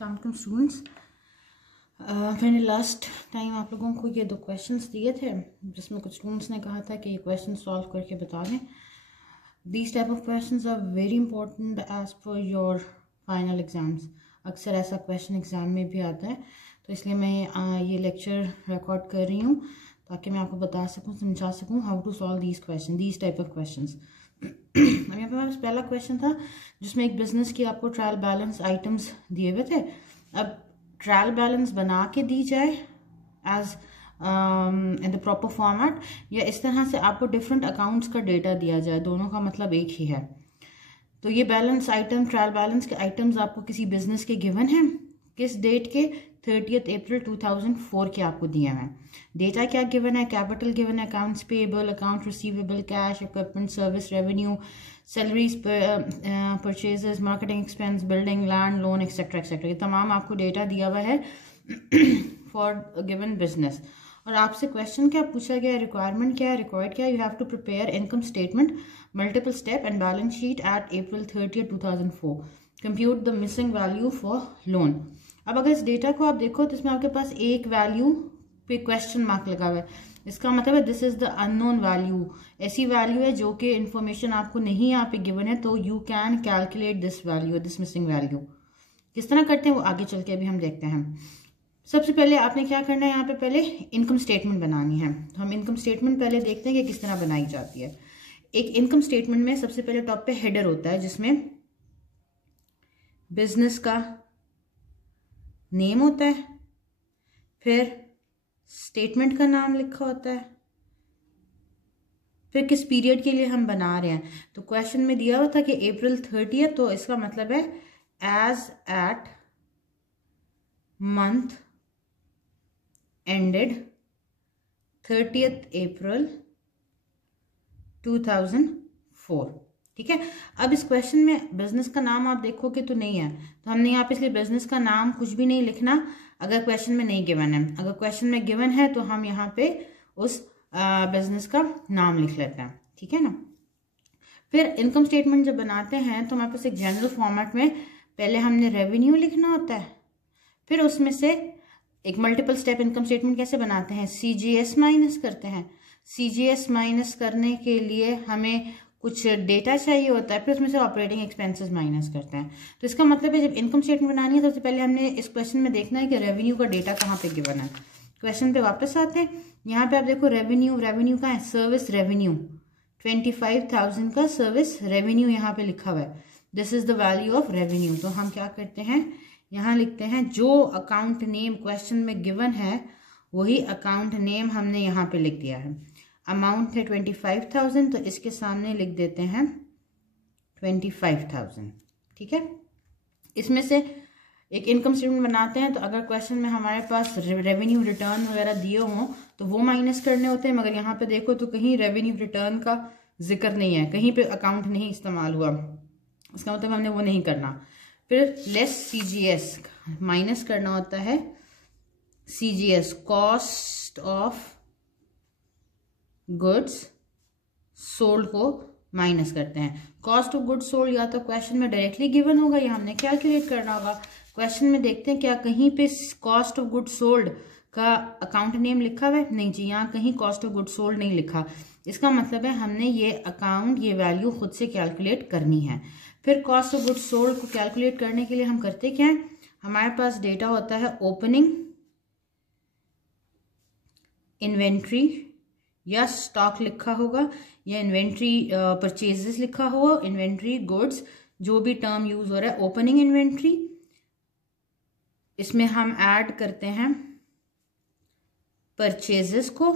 अस्सलाम वालेकुम स्टूडेंट्स। मैंने लास्ट टाइम आप लोगों को ये 2 क्वेश्चंस दिए थे जिसमें कुछ स्टूडेंट्स ने कहा था कि ये क्वेश्चन सॉल्व करके बता दें। These type of questions are very important as per your final exams. अक्सर ऐसा क्वेश्चन एग्ज़ाम में भी आता है, तो इसलिए मैं ये लेक्चर रिकॉर्ड कर रही हूँ ताकि मैं आपको बता सकूँ, समझा सकूँ how to solve these question, these type of questions. अब यहाँ पे हमारे पास पहला क्वेश्चन था जिसमें एक बिजनेस की आपको ट्रायल बैलेंस आइटम्स दिए हुए थे। अब ट्रायल बैलेंस बना के दी जाए as in the proper format, या इस तरह से आपको डिफरेंट अकाउंट्स का डेटा दिया जाए, दोनों का मतलब एक ही है। तो ये बैलेंस आइटम, ट्रायल बैलेंस के आइटम्स आपको किसी बिजनेस के गिवन हैं, किस डेट के, 30 अप्रैल 2004 के आपको दिए हैं। डेटा क्या गिवन है, कैपिटल गिवन है, accounts payable, account receivable, cash, equipment, service revenue, salaries, purchases, marketing expense, building, land, loan, etcetera etcetera. ये तमाम आपको डेटा दिया हुआ है फॉर गिवन बिजनेस। और आपसे क्वेश्चन क्या पूछा गया है, रिक्वायरमेंट क्या है, रिक्वायर्ड क्या है, you have to prepare income statement, multiple step and balance sheet at April 30, 2004, compute the missing value for loan. अब अगर इस डेटा को आप देखो तो इसमें आपके पास एक वैल्यू पे क्वेश्चन मार्क लगा हुआ है, इसका मतलब है this is the unknown value. ऐसी वैल्यू है जो कि इंफॉर्मेशन आपको नहीं यहाँ पे गिवन है, तो you can calculate this value, this missing value. किस तरह करते हैं वो आगे चल के अभी हम देखते हैं। सबसे पहले आपने क्या करना है, यहाँ पे पहले इनकम स्टेटमेंट बनानी है। तो हम इनकम स्टेटमेंट पहले देखते हैं कि किस तरह बनाई जाती है। एक इनकम स्टेटमेंट में सबसे पहले टॉप पे हेडर होता है जिसमें बिजनेस का नेम होता है, फिर स्टेटमेंट का नाम लिखा होता है, फिर किस पीरियड के लिए हम बना रहे हैं। तो क्वेश्चन में दिया हुआ था कि अप्रैल 30, तो इसका मतलब है एज एट मंथ एंडेड 30 अप्रैल 2004। ठीक है। अब इस क्वेश्चन में बिजनेस का नाम आप देखोगे तो नहीं है, तो हमने यहाँ पे इसलिए बिजनेस का नाम कुछ भी नहीं लिखना अगर क्वेश्चन में नहीं गिवन है। अगर क्वेश्चन में गिवन है तो हम यहाँ पे उस बिजनेस का नाम लिख लेते हैं। ठीक है ना। फिर इनकम स्टेटमेंट जब बनाते हैं तो हमारे पास एक जनरल फॉर्मेट में पहले हमने रेवेन्यू लिखना होता है, फिर उसमें से एक मल्टीपल स्टेप इनकम स्टेटमेंट कैसे बनाते हैं, CGS माइनस करते हैं। CGS माइनस करने के लिए हमें कुछ डेटा चाहिए होता है, फिर उसमें से ऑपरेटिंग एक्सपेंसेस माइनस करते हैं। तो इसका मतलब है जब इनकम स्टेटमेंट बनानी है सबसे पहले हमने इस क्वेश्चन में देखना है कि रेवेन्यू का डेटा कहाँ पे गिवन है। क्वेश्चन पे वापस आते हैं। यहाँ पे आप देखो रेवेन्यू, रेवेन्यू का है सर्विस रेवेन्यू, 25,000 का सर्विस रेवेन्यू यहाँ पे लिखा हुआ है। This is the value of revenue. तो हम क्या करते हैं, यहाँ लिखते हैं जो अकाउंट नेम क्वेश्चन में गिवन है वही अकाउंट नेम हमने यहाँ पे लिख दिया है। अमाउंट है 25,000, तो इसके सामने लिख देते हैं 25,000। ठीक है। इसमें से एक इनकम स्टेटमेंट बनाते हैं, तो अगर क्वेश्चन में हमारे पास रेवेन्यू रिटर्न वगैरह दिए हों तो वो माइनस करने होते हैं, मगर यहाँ पे देखो तो कहीं रेवेन्यू रिटर्न का जिक्र नहीं है, कहीं पे अकाउंट नहीं इस्तेमाल हुआ, इसका मतलब हमने वो नहीं करना। फिर लेस CGS माइनस करना होता है CGS, cost of goods sold को माइनस करते हैं। कॉस्ट ऑफ गुड्स सोल्ड या तो क्वेश्चन में डायरेक्टली गिवन होगा या हमने कैलकुलेट करना होगा। क्वेश्चन में देखते हैं क्या कहीं पे कॉस्ट ऑफ गुड्स सोल्ड का अकाउंट नेम लिखा हुआ है, नहीं जी, यहाँ कहीं कॉस्ट ऑफ गुड्स सोल्ड नहीं लिखा। इसका मतलब है हमने ये अकाउंट, ये वैल्यू खुद से कैलकुलेट करनी है। फिर कॉस्ट ऑफ गुड्स सोल्ड को कैलकुलेट करने के लिए हम करते क्या है, हमारे पास डेटा होता है ओपनिंग इन्वेंट्री या स्टॉक लिखा होगा, या इन्वेंट्री परचेजेस लिखा होगा, इन्वेंट्री गुड्स, जो भी टर्म यूज हो रहा है। ओपनिंग इन्वेंट्री, इसमें हम ऐड करते हैं परचेजेस को,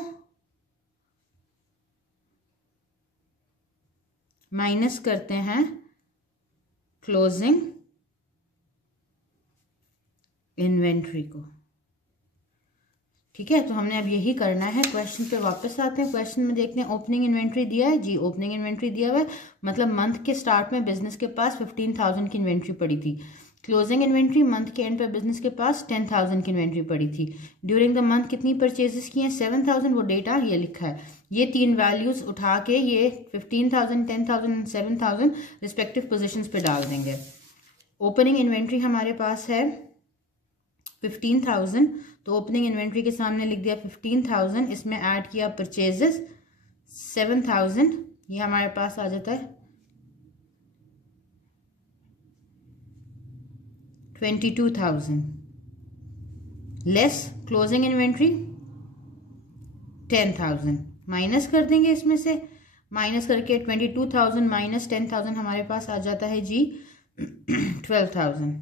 माइनस करते हैं क्लोजिंग इन्वेंट्री को। ठीक है। तो हमने अब यही करना है। क्वेश्चन पे वापस आते हैं। क्वेश्चन में देखते हैं ओपनिंग इन्वेंट्री दिया है जी, ओपनिंग इन्वेंट्री दिया हुआ है, मतलब मंथ के स्टार्ट में बिजनेस के पास 15,000 की इन्वेंट्री पड़ी थी। क्लोजिंग इन्वेंट्री, मंथ के एंड पे बिजनेस के पास 10,000 की इन्वेंट्री पड़ी थी। ड्यूरिंग द मंथ कितनी परचेजेस की हैं, 7,000, वो डेटा ये लिखा है। ये तीन वैल्यूज उठा के ये 15,000, 10,000 एंड 7,000 रिस्पेक्टिव पोजिशन पे डाल देंगे। ओपनिंग इन्वेंट्री हमारे पास है 15,000, तो ओपनिंग इन्वेंट्री के सामने लिख दिया 15,000, इसमें ऐड किया परचेजेस 7,000, ये हमारे पास आ जाता है 22,000 लेस क्लोजिंग इन्वेंट्री 10,000, माइनस कर देंगे इसमें से, माइनस करके 22,000 माइनस 10,000 हमारे पास आ जाता है जी 12,000।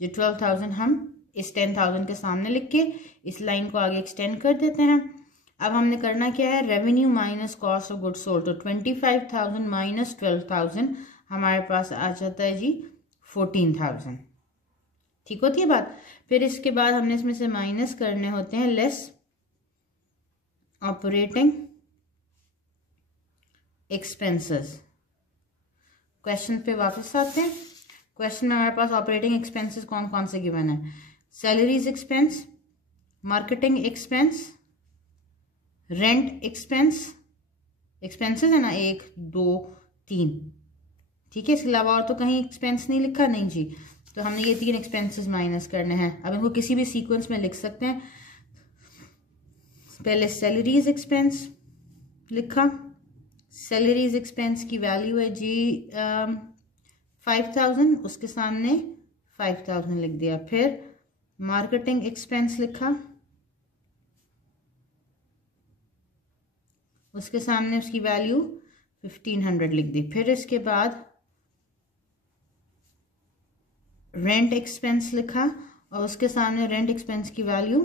जो 12,000 हम इस 10,000 के सामने लिख के इस लाइन को आगे एक्सटेंड कर देते हैं। अब हमने करना क्या है, revenue minus cost of goods sold, तो 25,000 माइनस 12,000 हमारे पास आ जाता है जी 14,000। ठीक होती है बात। फिर इसके बाद हमने इसमें से माइनस करने होते हैं लेस ऑपरेटिंग एक्सपेंसेस। क्वेश्चन पे वापस आते हैं। क्वेश्चन में हमारे पास ऑपरेटिंग एक्सपेंसेस कौन कौन से गिवन है, salaries expense, marketing expense, rent expense, expenses है ना 1 2 3, ठीक है। इसके अलावा और तो कहीं एक्सपेंस नहीं लिखा, नहीं जी। तो हमने ये 3 एक्सपेंसेस माइनस करने हैं। अब इनको किसी भी सीक्वेंस में लिख सकते हैं। पहले सैलरीज एक्सपेंस लिखा, सैलरीज एक्सपेंस की वैल्यू है जी 5,000, उसके सामने 5,000 लिख दिया। फिर मार्केटिंग एक्सपेंस लिखा, उसके सामने उसकी वैल्यू 1,500 लिख दी। फिर इसके बाद रेंट एक्सपेंस लिखा और उसके सामने रेंट एक्सपेंस की वैल्यू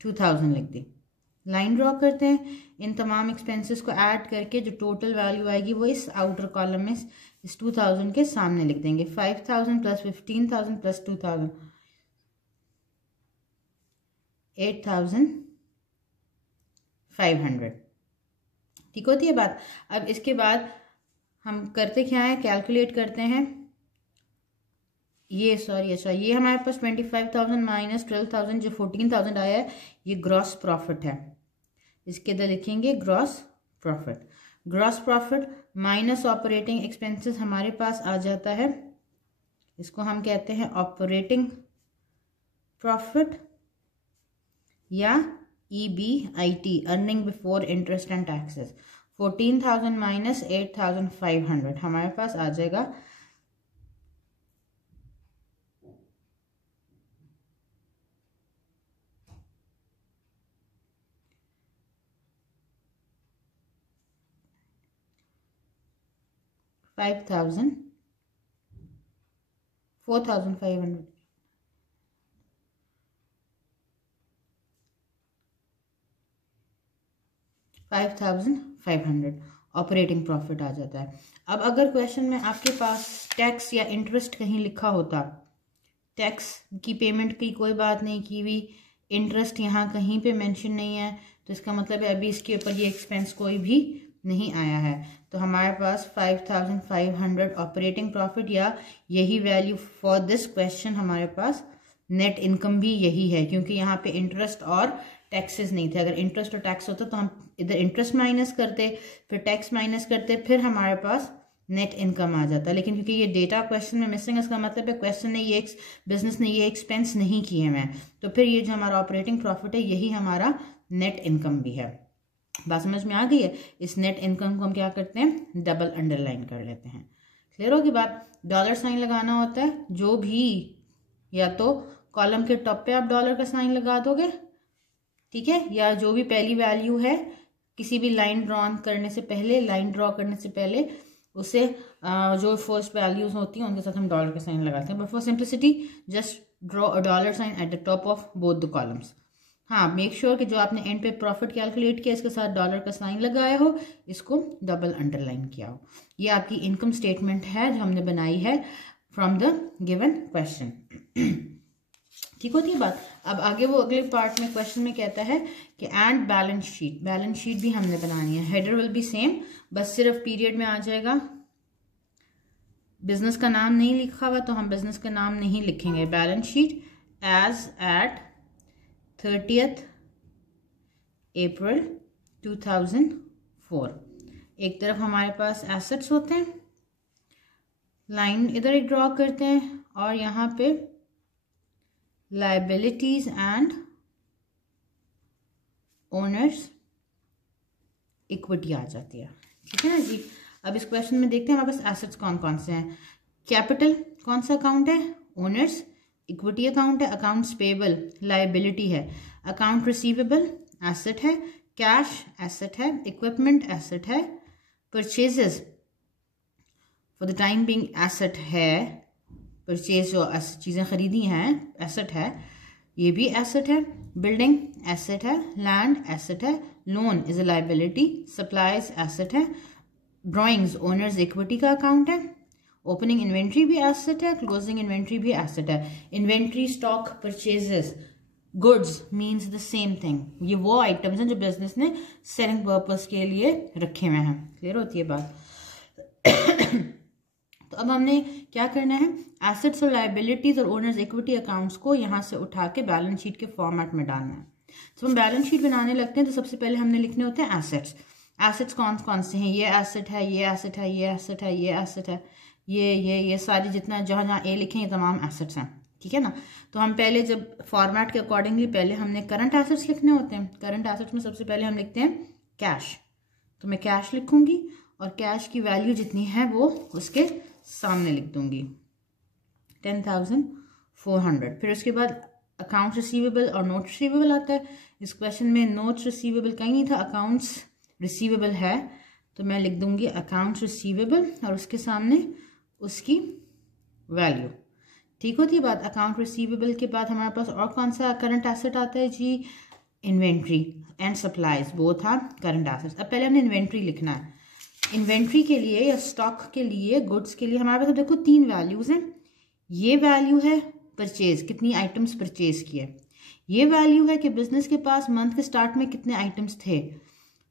2,000 लिख दी। लाइन ड्रॉ करते हैं। इन तमाम एक्सपेंसेस को ऐड करके जो टोटल वैल्यू आएगी वो इस आउटर कॉलम में इस 2,000 के सामने लिख देंगे। 5,000 प्लस 15,000 प्लस 2,000 8,500। ठीक होती है बात। अब इसके बाद हम करते क्या है, कैलकुलेट करते हैं। ये ये हमारे पास 25,000 माइनस 12,000 जो 14,000 आया है, ये ग्रॉस प्रॉफिट है। इसके अंदर लिखेंगे gross profit. Gross profit minus operating expenses हमारे पास आ जाता है, इसको हम कहते हैं ऑपरेटिंग प्रॉफिट या EBIT, earning before interest and taxes. 14,000 minus 8,500 हमारे पास आ जाएगा 4,500 5,500 ऑपरेटिंग प्रॉफिट आ जाता है। अब अगर क्वेश्चन में आपके पास टैक्स या इंटरेस्ट कहीं लिखा होता, टैक्स की पेमेंट की कोई बात नहीं की हुई, इंटरेस्ट यहाँ कहीं पे मेंशन नहीं है, तो इसका मतलब है अभी इसके ऊपर ये एक्सपेंस कोई भी नहीं आया है। तो हमारे पास 5,500 ऑपरेटिंग प्रॉफिट या यही वैल्यू फॉर दिस क्वेश्चन हमारे पास नेट इनकम भी यही है, क्योंकि यहाँ पे इंटरेस्ट और टैक्सेस नहीं थे। अगर इंटरेस्ट और टैक्स होता तो हम इधर इंटरेस्ट माइनस करते, फिर टैक्स माइनस करते, फिर हमारे पास नेट इनकम आ जाता। लेकिन क्योंकि ये डेटा क्वेश्चन में मिसिंग है, इसका मतलब है क्वेश्चन ने ये बिजनेस ने ये एक्सपेंस नहीं किए हैं, तो फिर ये जो हमारा ऑपरेटिंग प्रॉफिट है यही हमारा नेट इनकम भी है। बात समझ में आ गई है। इस नेट इनकम को हम क्या करते हैं, डबल अंडरलाइन कर लेते हैं। क्लियर होगी बात। डॉलर साइन लगाना होता है, जो भी या तो कॉलम के टॉप पे आप डॉलर का साइन लगा दोगे, ठीक है, या जो भी पहली वैल्यू है किसी भी लाइन ड्रॉ करने से पहले उसे जो फर्स्ट वैल्यूज होती हैं उनके साथ हम डॉलर का साइन लगाते हैं। But for simplicity just draw a dollar sign at the top of both the columns. हाँ, मेक श्योर कि जो आपने एंड पे प्रॉफिट कैलकुलेट किया इसके साथ डॉलर का साइन लगाया हो, इसको डबल अंडरलाइन किया हो। ये आपकी इनकम स्टेटमेंट है जो हमने बनाई है फ्रॉम द गिवन क्वेश्चन। ठीक होती है बात। अब आगे वो अगले पार्ट में क्वेश्चन में कहता है कि एंड बैलेंस शीट भी हमने बनानी है। हेडर विल बी सेम, बस सिर्फ पीरियड में आ जाएगा। बिजनेस का नाम नहीं लिखा हुआ तो हम बिजनेस का नाम नहीं लिखेंगे। Balance sheet as at 30th April 2004। एक तरफ हमारे पास एसेट्स होते हैं, लाइन इधर एक ड्रॉ करते हैं और यहाँ पे लाइबिलिटीज एंड ओनर्स इक्विटी आ जाती है। ठीक है ना जी। अब इस क्वेश्चन में देखते हैं हमारे पास एसेट्स कौन कौन से हैं। कैपिटल कौन सा अकाउंट है, ओनर्स, इक्विटी अकाउंट है, अकाउंट्स पेबल लाइबिलिटी है, अकाउंट रिसीवेबल एसेट है, कैश एसेट है, इक्विपमेंट एसेट है, purchases for the time being asset है, परचेज जो चीज़ें खरीदी हैं एसेट है, ये भी एसेट है, बिल्डिंग एसेट है, लैंड एसेट है, loan is a liability, supplies asset है, ड्राइंग्स ओनर्स इक्विटी का अकाउंट है, ओपनिंग इन्वेंट्री भी एसेट है, क्लोजिंग इन्वेंट्री भी एसेट है। Inventory stock purchases goods means the same thing, ये वो आइटम्स हैं जो बिजनेस ने सेलिंग पर्पस के लिए रखे हुए हैं। क्लियर होती है बात। तो अब हमने क्या करना है, एसेट्स और लाइबिलिटीज और ओनर्स इक्विटी अकाउंट्स को यहाँ से उठा के बैलेंस शीट के फॉर्मेट में डालना है। तो हम बैलेंस शीट बनाने लगते हैं तो सबसे पहले हमने लिखने होते हैं एसेट्स। एसेट्स कौन कौन से हैं, ये एसेट है, ये एसेट है, ये एसेट है, ये एसेट है, ये सारी जितना जहाँ जहाँ ए लिखे ये तमाम एसेट्स हैं। ठीक है ना। तो हम पहले जब फॉर्मेट के अकॉर्डिंगली पहले हमने करंट एसेट्स लिखने होते हैं। करंट एसेट्स में सबसे पहले हम लिखते हैं कैश, तो मैं कैश लिखूंगी और कैश की वैल्यू जितनी है वो उसके सामने लिख दूंगी 10,400। फिर उसके बाद अकाउंट रिसीवेबल और नोट रिसीवेबल आता है। इस क्वेश्चन में नोट रिसीवेबल कहीं नहीं था, अकाउंट्स रिसीवेबल है, तो मैं लिख दूंगी अकाउंट रिसीवेबल और उसके सामने उसकी वैल्यू। ठीक होती है बात। अकाउंट रिसीवेबल के बाद हमारे पास और कौन सा करंट एसेट आता है जी, इन्वेंट्री एंड सप्लाईज, वो था करंट एसेट्स। अब पहले हमने इन्वेंट्री लिखना है। इन्वेंट्री के लिए या स्टॉक के लिए, गुड्स के लिए हमारे पास देखो 3 वैल्यूज हैं। ये वैल्यू है परचेज, कितनी आइटम्स परचेज किए, ये वैल्यू है कि बिजनेस के पास मंथ के स्टार्ट में कितने आइटम्स थे,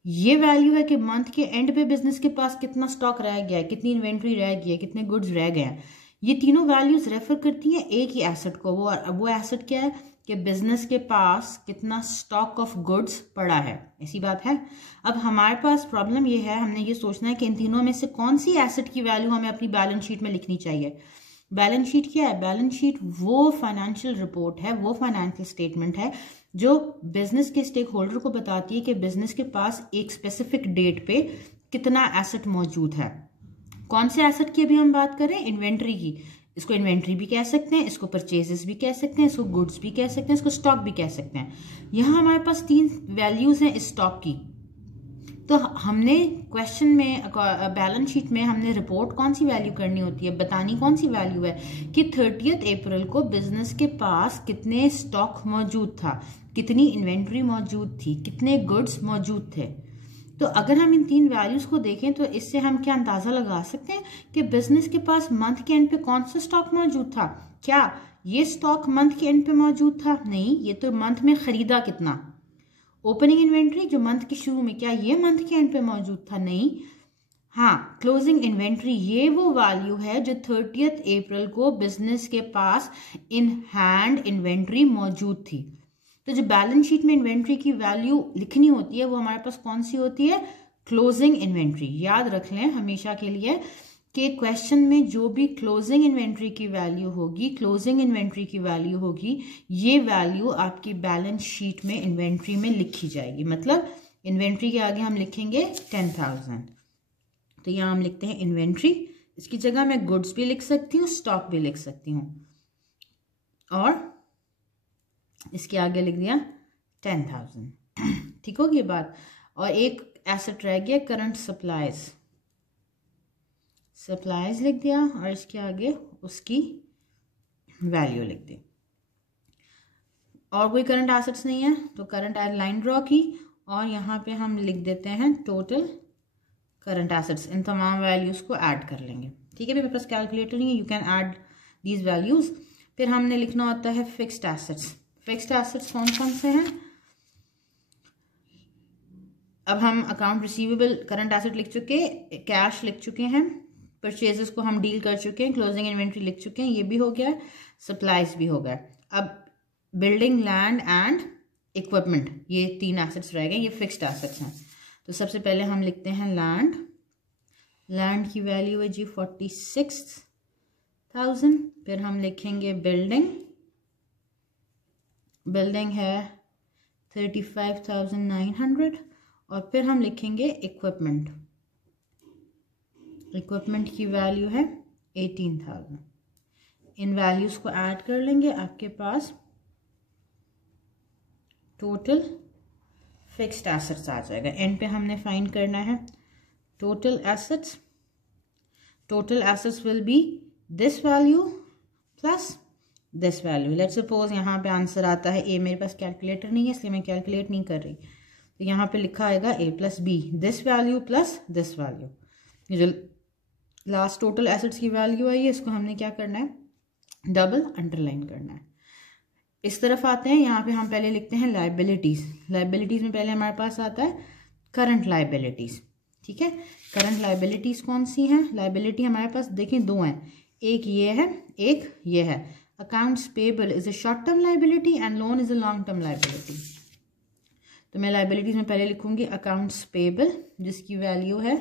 ये वैल्यू है कि मंथ के एंड पे बिजनेस के पास कितना स्टॉक रह गया है, कितनी इन्वेंट्री रह गई है, कितने गुड्स रह गए हैं। ये तीनों वैल्यूज रेफर करती हैं एक ही एसेट को। वो एसेट क्या है कि बिजनेस के पास कितना स्टॉक ऑफ गुड्स पड़ा है, ऐसी बात है। अब हमारे पास प्रॉब्लम ये है, हमने ये सोचना है कि इन तीनों में से कौन सी एसेट की वैल्यू हमें अपनी बैलेंस शीट में लिखनी चाहिए। बैलेंस शीट क्या है, बैलेंस शीट वो फाइनेंशियल रिपोर्ट है, वो फाइनेंशियल स्टेटमेंट है जो बिजनेस के स्टेक होल्डर को बताती है कि बिजनेस के पास एक स्पेसिफिक डेट पे कितना एसेट मौजूद है। कौन से एसेट की अभी हम बात करें, इन्वेंट्री की। इसको इन्वेंट्री भी कह सकते हैं, इसको परचेजेस भी कह सकते हैं, इसको गुड्स भी कह सकते हैं, इसको स्टॉक भी कह सकते हैं। यहाँ हमारे पास 3 वैल्यूज हैं स्टॉक की। तो हमने क्वेश्चन में बैलेंस शीट में हमने रिपोर्ट कौन सी वैल्यू करनी होती है, बतानी कौन सी वैल्यू है कि 30 अप्रैल को बिजनेस के पास कितने स्टॉक मौजूद था, कितनी इन्वेंट्री मौजूद थी, कितने गुड्स मौजूद थे। तो अगर हम इन 3 वैल्यूज को देखें तो इससे हम क्या अंदाजा लगा सकते हैं कि बिजनेस के पास मंथ के एंड पे कौन सा स्टॉक मौजूद था। क्या ये स्टॉक मंथ के एंड पे मौजूद था? नहीं, ये तो मंथ में खरीदा कितना। ओपनिंग इन्वेंट्री जो मंथ के शुरू में, क्या ये मंथ के एंड पे मौजूद था? नहीं। हाँ, क्लोजिंग इन्वेंट्री ये वो वैल्यू है जो 30 अप्रैल को बिजनेस के पास इन हैंड इन्वेंट्री मौजूद थी। तो जो बैलेंस शीट में इन्वेंट्री की वैल्यू लिखनी होती है वो हमारे पास कौन सी होती है, क्लोजिंग इन्वेंट्री। याद रख लें हमेशा के लिए कि क्वेश्चन में जो भी क्लोजिंग इन्वेंट्री की वैल्यू होगी, क्लोजिंग इन्वेंट्री की वैल्यू होगी, ये वैल्यू आपकी बैलेंस शीट में इन्वेंट्री में लिखी जाएगी। मतलब इन्वेंट्री के आगे हम लिखेंगे 10,000, तो यहाँ हम लिखते हैं इन्वेंट्री। इसकी जगह मैं गुड्स भी लिख सकती हूँ, स्टॉक भी लिख सकती हूँ, और इसके आगे लिख दिया 10,000। ठीक होगी बात। और एक एसेट रह गया करंट सप्लाईज, सप्लाईज लिख दिया और इसके आगे उसकी वैल्यू लिख दी। और कोई करंट एसेट्स नहीं है तो करंट लाइन ड्रॉ की और यहाँ पे हम लिख देते हैं टोटल करंट एसेट्स। इन तमाम वैल्यूज को ऐड कर लेंगे। ठीक है, मेरे पास कैलकुलेटर नहीं है, you can add these values. फिर हमने लिखना होता है फिक्स्ड एसेट्स। फिक्स्ड एसेट्स कौन कौन से हैं? अब हम अकाउंट रिसीवेबल करंट एसेट लिख चुके, कैश लिख चुके हैं, परचेजेस को हम डील कर चुके हैं, क्लोजिंग इन्वेंट्री लिख चुके हैं, ये भी हो गया, सप्लाईज भी हो गया। अब बिल्डिंग, लैंड एंड इक्विपमेंट, ये 3 एसेट्स रह गए, ये फिक्स्ड एसेट्स हैं। तो सबसे पहले हम लिखते हैं लैंड। लैंड की वैल्यू है जी 46,000। फिर हम लिखेंगे बिल्डिंग, बिल्डिंग है 35,900 और फिर हम लिखेंगे इक्विपमेंट। इक्विपमेंट की वैल्यू है 18,000। इन वैल्यूज़ को ऐड कर लेंगे, आपके पास टोटल फिक्स्ड एसेट्स आ जाएगा। एंड पे हमने फाइंड करना है total assets. Total assets will be this value plus this value. Let's suppose यहाँ पे आंसर आता है ए, मेरे पास कैलकुलेटर नहीं है इसलिए मैं कैलकुलेट नहीं कर रही, तो यहाँ पे लिखा आएगा A plus B, this value plus this value. ये जो लास्ट टोटल एसेट्स की वैल्यू आई है इसको हमने क्या करना है, डबल अंडरलाइन करना है। इस तरफ आते हैं, यहाँ पे हम पहले लिखते हैं लाइबिलिटीज़। लाइबिलिटीज़ में पहले हमारे पास आता है करंट लाइबिलिटीज़। ठीक है, करंट लाइबिलिटीज़ कौन सी हैं? लाइबिलिटी हमारे पास देखें दो हैं, एक ये है एक ये है। Accounts payable is a short term liability and loan is a long term liability. तो मैं लाइबिलिटीज़ में पहले लिखूंगी अकाउंट्स पेबल जिसकी वैल्यू है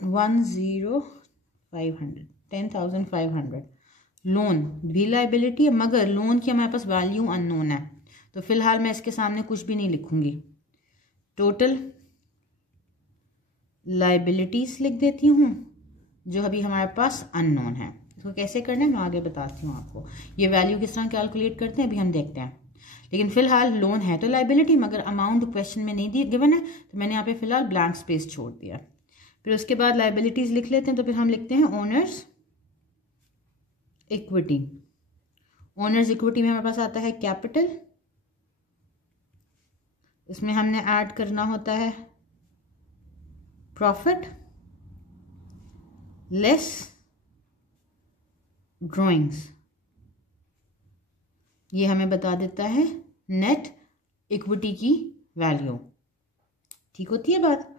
10,500। लोन भी लाइबिलिटी है मगर लोन की हमारे पास वैल्यू अननोन है, तो फिलहाल मैं इसके सामने कुछ भी नहीं लिखूंगी। टोटल लाइबिलिटीज लिख देती हूँ जो अभी हमारे पास अननोन है। इसको कैसे करना है मैं आगे बताती हूँ आपको। ये वैल्यू किस तरह कैलकुलेट करते हैं अभी हम देखते हैं, लेकिन फिलहाल लोन है तो लाइबिलिटी मगर अमाउंट क्वेश्चन में नहीं दी गिवन है, तो मैंने यहाँ पे फिलहाल ब्लैंक स्पेस छोड़ दिया। फिर उसके बाद लाइबिलिटीज लिख लेते हैं, तो फिर हम लिखते हैं ओनर्स इक्विटी। ओनर्स इक्विटी में हमारे पास आता है कैपिटल, इसमें हमने ऐड करना होता है प्रॉफिट लेस ड्राइंग्स। ये हमें बता देता है नेट इक्विटी की वैल्यू। ठीक होती है बात।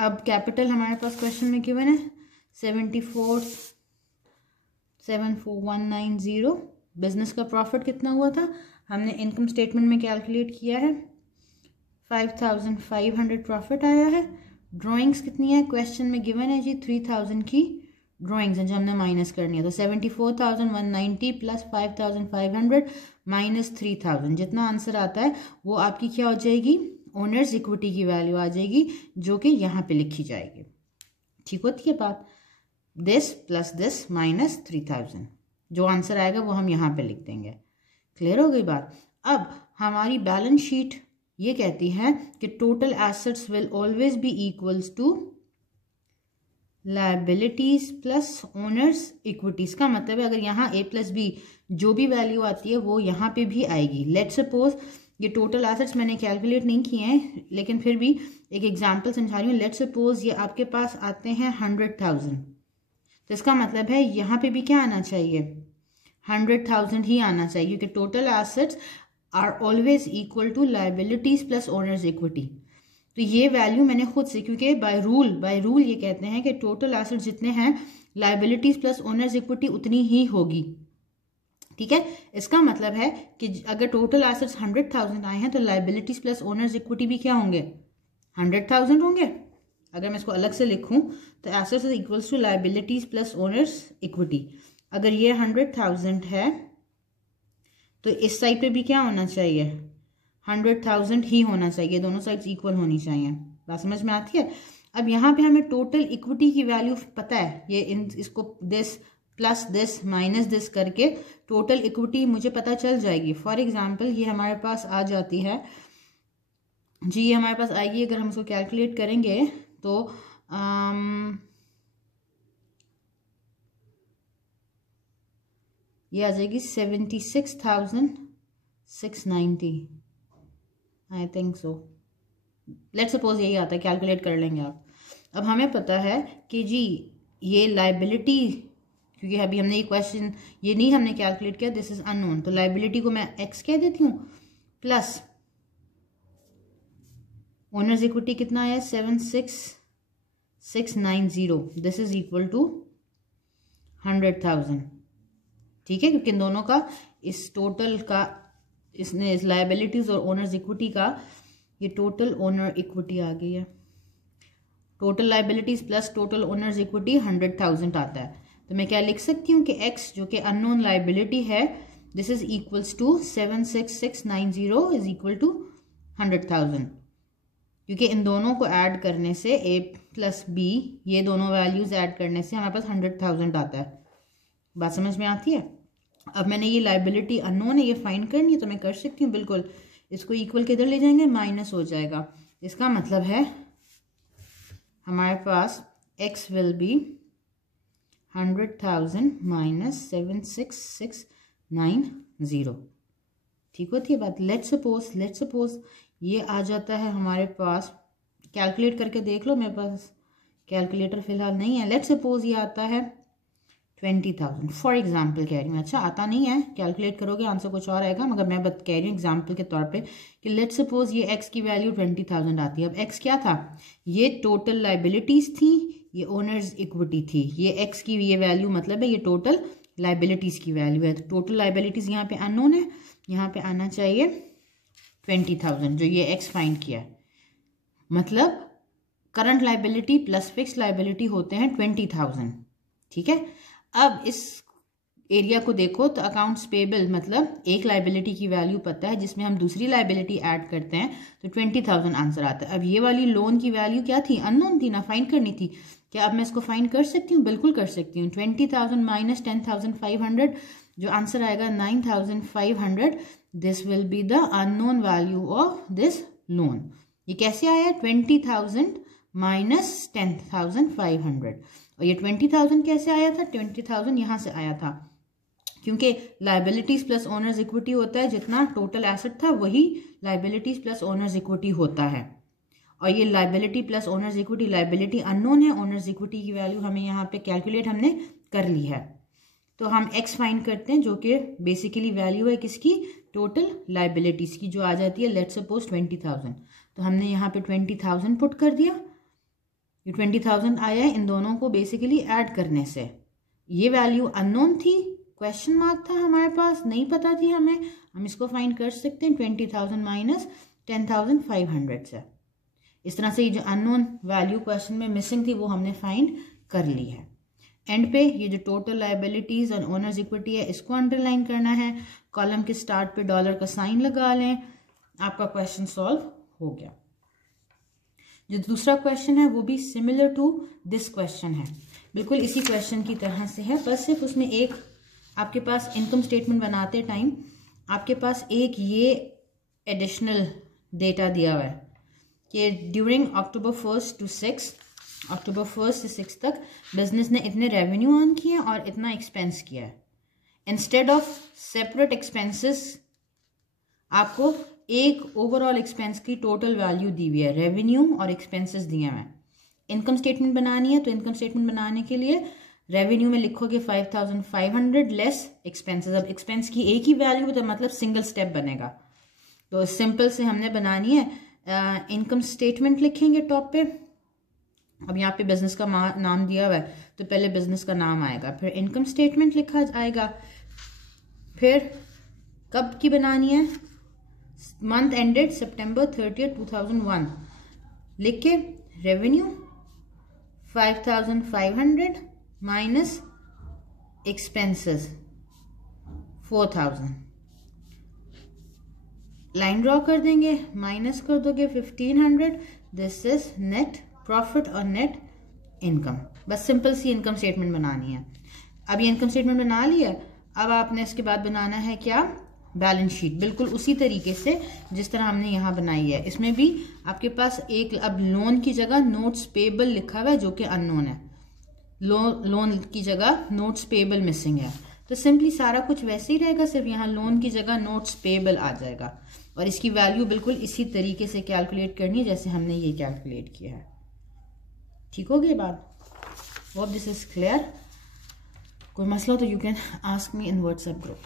अब कैपिटल हमारे पास क्वेश्चन में गिवन है 74,190। बिजनेस का प्रॉफिट कितना हुआ था हमने इनकम स्टेटमेंट में कैलकुलेट किया है 5,500 प्रॉफिट आया है। ड्राइंग्स कितनी है क्वेश्चन में गिवन है जी 3,000 की ड्राइंग्स हैं जो हमने माइनस करनी है, तो 74,190 प्लस 5,500 माइनस 3,000 जितना आंसर आता है वो आपकी क्या हो जाएगी, ओनर्स इक्विटी की वैल्यू आ जाएगी जो कि यहाँ पे लिखी जाएगी। ठीक होती है बात। दिस प्लस दिस माइनस 3,000 जो आंसर आएगा वो हम यहाँ पे लिख देंगे। क्लियर हो गई बात। अब हमारी बैलेंस शीट ये कहती है कि total assets will always be equals to liabilities plus owners equities. का मतलब है अगर यहाँ ए प्लस बी जो भी वैल्यू आती है वो यहाँ पे भी आएगी। लेट्स सपोज ये टोटल एसेट्स मैंने कैलकुलेट नहीं किए हैं लेकिन फिर भी एक एग्जांपल समझा रही हूँ। लेट्स सपोज ये आपके पास आते हैं 100,000, तो इसका मतलब है यहाँ पे भी क्या आना चाहिए 100,000 ही आना चाहिए क्योंकि total assets are always equal to liabilities plus owners equity. तो ये वैल्यू मैंने खुद से, क्योंकि बाय रूल ये कहते हैं कि टोटल एसेट्स जितने हैं लायबिलिटीज प्लस ओनर्स इक्विटी उतनी ही होगी। ठीक है, इसका मतलब है कि अगर टोटल एसेट्स 100,000 आए हैं तो लायबिलिटीज प्लस ओनर्स इक्विटी भी क्या होंगे 100,000 होंगे। अगर मैं इसको अलग से लिखूं तो assets is equals to liabilities plus owners equity. अगर ये 100,000 है तो इस साइड पे भी क्या होना चाहिए 100,000 ही होना चाहिए, दोनों साइड्स इक्वल होनी चाहिए। बात समझ में आती है। अब यहाँ पे हमें टोटल इक्विटी की वैल्यू पता है, ये इसको this plus this minus this करके टोटल इक्विटी मुझे पता चल जाएगी। फॉर एग्जांपल ये हमारे पास आ जाती है जी, ये हमारे पास आएगी अगर हम इसको कैलकुलेट करेंगे तो ये आ जाएगी 76,690 I think so. Let's suppose यही आता है, कैलकुलेट कर लेंगे आप। अब हमें पता है कि जी ये लायबिलिटी, क्योंकि अभी हमने ये क्वेश्चन ये नहीं हमने कैलकुलेट किया, दिस इज अननोन, तो लायबिलिटी को मैं एक्स कह देती हूँ प्लस ओनर्स इक्विटी कितना है 76,690, दिस इज इक्वल टू 100,000। ठीक है, क्योंकि इन दोनों का इस टोटल का इसने इस लायबिलिटीज और ओनर्स इक्विटी का ये टोटल ओनर इक्विटी आ गई है। Total liabilities plus total owners equity 100,000 आता है। तो मैं क्या लिख सकती हूँ कि x जो कि अननोन लायबिलिटी है this is equals to 76690 is equal to 100,000, क्योंकि इन दोनों को ऐड करने से a प्लस b, ये दोनों वैल्यूज ऐड करने से हमारे पास 100,000 आता है। बात समझ में आती है? अब मैंने ये लाइबिलिटी अननोन है, ये फाइंड करनी है तो मैं कर सकती हूँ बिल्कुल। इसको इक्वल किधर ले जाएंगे, माइनस हो जाएगा। इसका मतलब है हमारे पास x विल बी 100,000 माइनस 76690। ठीक होती है बात? लेट्स सपोज ये आ जाता है हमारे पास, कैलकुलेट करके देख लो, मेरे पास कैलकुलेटर फिलहाल नहीं है। लेट्स सपोज ये आता है 20,000 फॉर एग्जाम्पल कह रही हूँ। अच्छा आता नहीं है, कैलकुलेट करोगे आंसर कुछ और आएगा, मगर मैं कह रही हूँ एग्जाम्पल के तौर पे कि लेट्स सपोज ये x की वैल्यू 20,000 आती है। अब x क्या था, ये टोटल लाइबिलिटीज थी, ये ओनर्स इक्विटी थी। ये x की ये वैल्यू मतलब है ये टोटल लाइबिलिटीज की वैल्यू है। तो टोटल लाइबिलिटीज यहाँ पे अननोन है, यहाँ पे आना चाहिए 20,000 जो ये x फाइंड किया है। मतलब current liability plus fix liability होते हैं 20,000। ठीक है, अब इस एरिया को देखो तो अकाउंट्स पेबल मतलब एक लाइबिलिटी की वैल्यू पता है जिसमें हम दूसरी लाइबिलिटी ऐड करते हैं तो 20,000 आंसर आता है। अब ये वाली लोन की वैल्यू क्या थी, अननोन थी ना, फाइंड करनी थी। क्या अब मैं इसको फाइंड कर सकती हूँ? बिल्कुल कर सकती हूँ। 20,000 माइनस 10,500 जो आंसर आएगा 9,500, this will be the unknown value of this loan. ये कैसे आया? 20,000 माइनस 10,500। और ये 20,000 कैसे आया था? 20,000 यहाँ से आया था, क्योंकि लाइबिलिटीज प्लस ओनर्स इक्विटी होता है, जितना टोटल एसेट था वही लाइबिलिटीज प्लस ओनर्स इक्विटी होता है। और ये liability plus owners equity, liability unknown है, ओनर्स इक्विटी की वैल्यू हमें यहाँ पे कैलकुलेट हमने कर ली है। तो हम x फाइंड करते हैं जो कि बेसिकली वैल्यू है किसकी, टोटल लाइबिलिटीज की, जो आ जाती है लेट्स सपोज 20,000। तो हमने यहाँ पे 20,000 पुट कर दिया, ये 20,000 आया है इन दोनों को बेसिकली ऐड करने से। ये वैल्यू अननोन थी, क्वेश्चन मार्क था हमारे पास, नहीं पता थी हमें, हम इसको फाइंड कर सकते हैं 20,000 माइनस 10,500 से। इस तरह से ये जो अननोन वैल्यू क्वेश्चन में मिसिंग थी वो हमने फाइंड कर ली है। एंड पे ये जो टोटल लाइबिलिटीज और ओनर्स इक्विटी है इसको अंडरलाइन करना है, कॉलम के स्टार्ट पे डॉलर का साइन लगा लें, आपका क्वेश्चन सॉल्व हो गया। जो दूसरा क्वेश्चन है वो भी सिमिलर टू दिस क्वेश्चन है, बिल्कुल इसी क्वेश्चन की तरह से है, बस सिर्फ उसमें एक आपके पास इनकम स्टेटमेंट बनाते टाइम आपके पास एक ये एडिशनल डेटा दिया हुआ है कि ड्यूरिंग अक्टूबर 1 से 6 तक बिजनेस ने इतने रेवेन्यू अर्न किए और इतना एक्सपेंस किया है। इंस्टेड ऑफ सेपरेट एक्सपेंसेस आपको एक ओवरऑल एक्सपेंस की टोटल वैल्यू दी हुई है, रेवेन्यू और एक्सपेंसेस दिए हुए हैं। इनकम स्टेटमेंट बनानी है तो इनकम स्टेटमेंट बनाने के लिए रेवेन्यू में लिखोगे 5,500 लेस एक्सपेंसेस। अब एक्सपेंस की एक ही वैल्यू तो मतलब सिंगल स्टेप बनेगा, तो सिंपल से हमने बनानी है। इनकम स्टेटमेंट लिखेंगे टॉप पे। अब यहाँ पे बिजनेस का नाम दिया हुआ है तो पहले बिजनेस का नाम आएगा, फिर इनकम स्टेटमेंट लिखा जाएगा। फिर कब की बनानी है, मंथ एंडेड सितंबर 30, 2001 लिख के revenue 5,500 minus expenses 4,000, line draw कर देंगे, माइनस कर दोगे 1,500, दिस इज नेट प्रॉफिट और नेट इनकम। बस सिंपल सी इनकम स्टेटमेंट बनानी है। अब ये इनकम स्टेटमेंट बना लिया, अब आपने इसके बाद बनाना है क्या, बैलेंस शीट, बिल्कुल उसी तरीके से जिस तरह हमने यहाँ बनाई है। इसमें भी आपके पास एक अब लोन की जगह नोट्स पेबल लिखा हुआ है जो कि अननोन है, लोन की जगह नोट्स पेबल मिसिंग है, तो सिंपली सारा कुछ वैसे ही रहेगा, सिर्फ यहाँ लोन की जगह नोट्स पेबल आ जाएगा और इसकी वैल्यू बिल्कुल इसी तरीके से कैलकुलेट करनी है जैसे हमने ये कैलकुलेट किया है। ठीक हो गई बात? Hope this is clear. कोई मसला तो you can ask me in WhatsApp group.